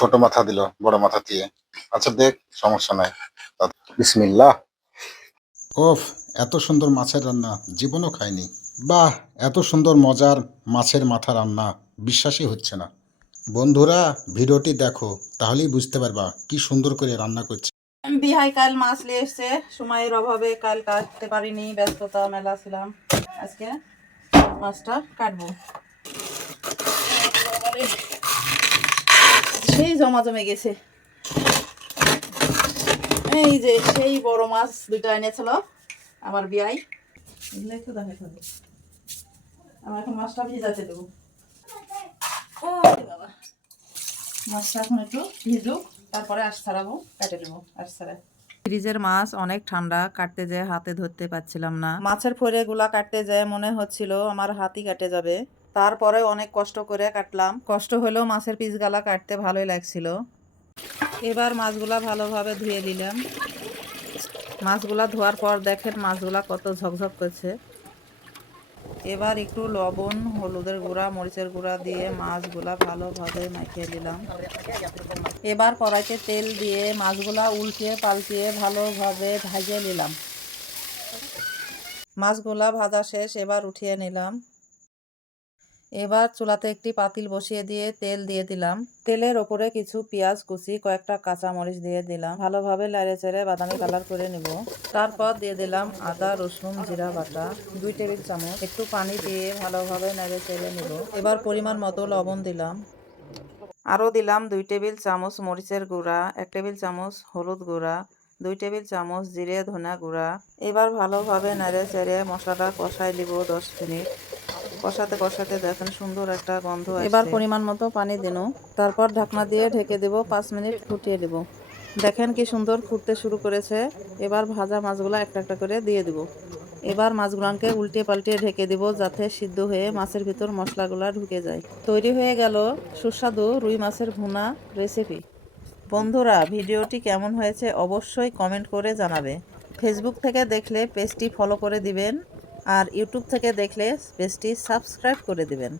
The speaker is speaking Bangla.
ছোট মাথা দিল, বড় মাথা দিয়ে। আচ্ছা দেখ, সমস্যা নাই। বিসমিল্লাহ। ওফ, এত সুন্দর মাছের রান্না, জীবনও খাইনি। বাহ, এত সুন্দর মজার মাছের মাথা রান্না, বিশ্বাসই হচ্ছে না। বন্ধুরা, ভিডিওটি দেখো, তাহলেই বুঝতে পারবা কি সুন্দর করে রান্না করছে। বিহাই কাল মাছ নিয়ে এসছে, সময়ের অভাবে কাল কাটতে পারিনি, ব্যস্ততা, মেলা ছিলাম। আজকে মাছটা কাটবো সেই জমা জমে গেছে। এই যে সেই বড় মাছ দুটো এনেছিল আমার বিয়াই। এগুলো একটু দেখাতে হবে আমার এখন মাছটা ভিজাতে দেবো। ও বাবা। মাছটা এখন একটু ভিজুক তারপরে আশ ছাড়াবো কাটে নেব আশ ছাড়া। ফ্রিজের মাছ অনেক ঠান্ডা কাটতে যেয়ে হাতে ধরতে পারছিলাম না। মাছের ফরে গুলা কাটতে যেয়ে মনে হচ্ছিল আমার হাতই কাটে যাবে। তারপরে অনেক কষ্ট করে কাটলাম। কষ্ট হলেও মাছের পিসগালা কাটতে ভালোই লাগছিল। এবার মাছগুলা ভালোভাবে ধুয়ে দিলাম মাছগুলা ধোয়ার পর দেখেন মাছগুলা কত ঝকঝক করছে। এবার একটু লবণ, হলুদের গুঁড়া, মরিচের গুঁড়া দিয়ে মাছগুলা ভালোভাবে মাখিয়ে দিলাম এবার কড়াইতে তেল দিয়ে মাছগুলা উল্টিয়ে পাল্টিয়ে ভালোভাবে ভাজিয়ে নিলাম। মাছগুলা ভাজা শেষ, এবার উঠিয়ে নিলাম। এবার চুলাতে একটি পাতিল বসিয়ে দিয়ে তেল দিয়ে দিলাম। তেলের ওপরে কিছু পেঁয়াজ কুচি, কয়েকটা কাঁচা মরিচ দিয়ে দিলাম। ভালোভাবে লাড়ে চেড়ে বাদামি কালার করে নিব। তারপর দিয়ে দিলাম আদা, রসুন, জিরা বাটা, দুই টেবিল চামচ। একটু পানি দিয়ে ভালোভাবে নেড়ে চেড়ে নিব। এবার পরিমাণ মতো লবণ দিলাম। আরও দিলাম দুই টেবিল চামচ মরিচের গুঁড়া, এক টেবিল চামচ হলুদ গুঁড়া, দুই টেবিল চামচ জিরে ধনা গুঁড়া। এবার ভালোভাবে নেড়ে চেড়ে মশলাটা কষাই দিব দশ মিনিট। কষাতে কষাতে দেখেন সুন্দর একটা গন্ধ এবার পরিমাণ মতো পানি দিন। তারপর ঢাকনা দিয়ে ঢেকে দেব, পাঁচ মিনিট ফুটিয়ে দেব। দেখেন কি সুন্দর ফুটতে শুরু করেছে। এবার ভাজা মাছগুলো একটা একটা করে দিয়ে দিব। এবার মাছগুলোকে উল্টে পাল্টে ঢেকে দিব যাতে সিদ্ধ হয়ে মাছের ভিতর মশলাগুলো ঢুকে যায়। তৈরি হয়ে গেল সুস্বাদু রুই মাছের ভুনা রেসিপি বন্ধুরা, ভিডিওটি কেমন হয়েছে অবশ্যই কমেন্ট করে জানাবে। ফেসবুক থেকে দেখলে পেজটি ফলো করে দিবেন। আর ইউটিউব থেকে দেখলে পেজটি সাবস্ক্রাইব করে দিবেন।